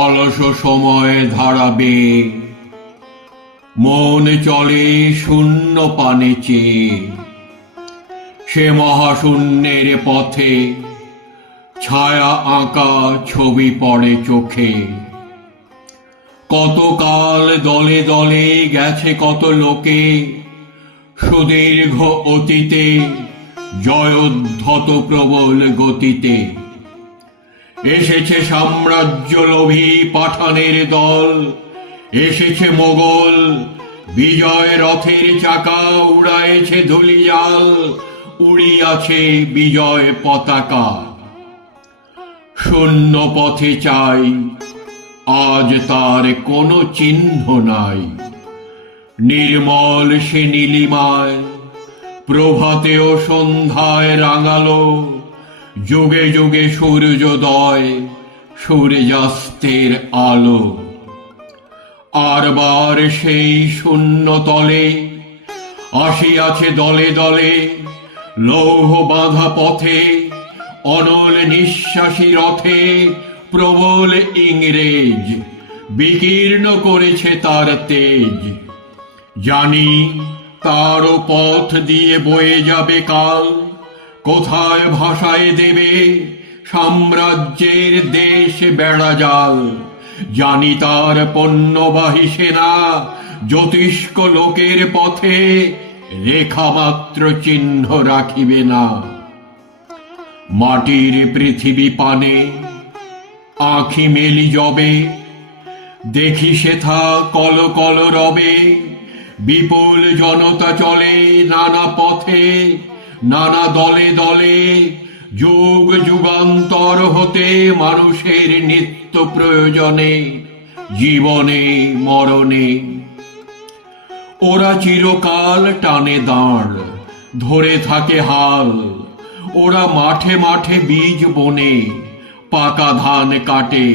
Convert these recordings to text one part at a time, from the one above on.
অলস সময় ধারাবে। মন চলে শূন্য পানে চেয়ে। সে মহাশূন্যের পথে ছায়া আঁকা ছবি পড়ে চোখে। কতকাল দলে দলে গেছে কত লোকে। সুদীর্ঘ অতীতে, জয়োদ্ধত প্রবল গতিতে। এসেছে সাম্রাজ্য লোভী পাঠানের দল, এসেছে মোগল, বিজয় রথের চাকা উড়াইছে ধুলিয়াল, উড়িয়াছে বিজয় পতাকা। শূন্য পথে চাই, আজ তার কোনো চিহ্ন নাই। নির্মল সে নীলিমায় প্রভাতে ও সন্ধ্যায় রাঙালো যুগে যুগে সূর্যোদয়, সূর্যাস্তের আলো। আরবার সেই শূন্য তলে আসিয়াছে দলে দলে লৌহ বাঁধা পথে, অনল নিঃশ্বাসী রথে প্রবল ইংরেজ বিকীর্ণ করেছে তার তেজ। জানি তারও পথ দিয়ে বয়ে যাবে কাল কোথায় ভাষায় দেবে? সাম্রাজ্যের দেশ বেড়া জাল। জানি তার পণ্যবাহী সেনা জ্যোতিষ্ক লোকের পথে রেখা মাত্র চিহ্ন রাখিবে না। মাটির পৃথিবী পানে আখি মেলি জবে। দেখি সেথা কল কল রবে। বিপুল জনতা চলে নানা পথে নানা দলে দলে যুগ যুগান্তর হতে মানুষের নিত্য প্রয়োজনে, জীবনে, মরণে। ওরা চিরকাল টানে দাঁড়, ধরে থাকে হাল। ওরা মাঠে মাঠে বীজ বনে, পাকা ধান কাটে।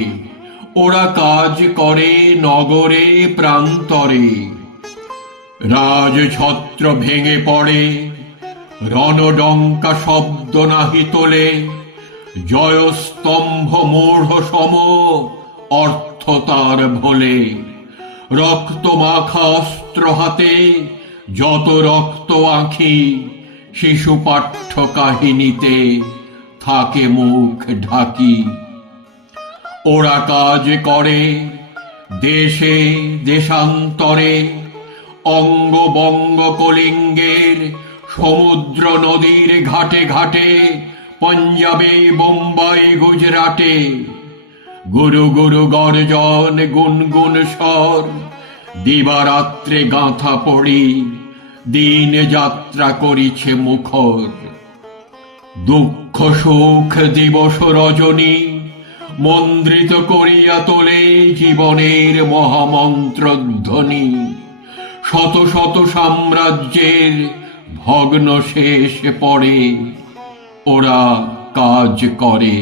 ওরা কাজ করে নগরে, প্রান্তরে। রাজছত্র ভেঙে পড়ে রণডঙ্কা শব্দ নাহি তোলে, জয়স্তম্ভ মূঢ় সম, অর্থ তার ভোলে। রক্ত মাখা অস্ত্র হাতে, যত রক্ত আঁখি, শিশু পাঠ্য কাহিনীতে থাকে মুখ ঢাকি। ওরা কাজ করে দেশে, দেশান্তরে অঙ্গ বঙ্গ কলিঙ্গের সমুদ্র নদীর ঘাটে ঘাটে, পঞ্জাবে, বোম্বাই, গুজরাটে। গুরু গুরু গর্জন, গুনগুন স্বর, দিবারাত্রে গাঁথা পড়ি, দিন যাত্রা করিছে মুখর। দুঃখ সুখ দিবস রজনী, মন্দ্রিত করিয়া তোলে জীবনের মহামন্ত্রধ্বনি। শত শত সাম্রাজ্যের ভগ্ন শেষ পড়ে ওরা কাজ করে।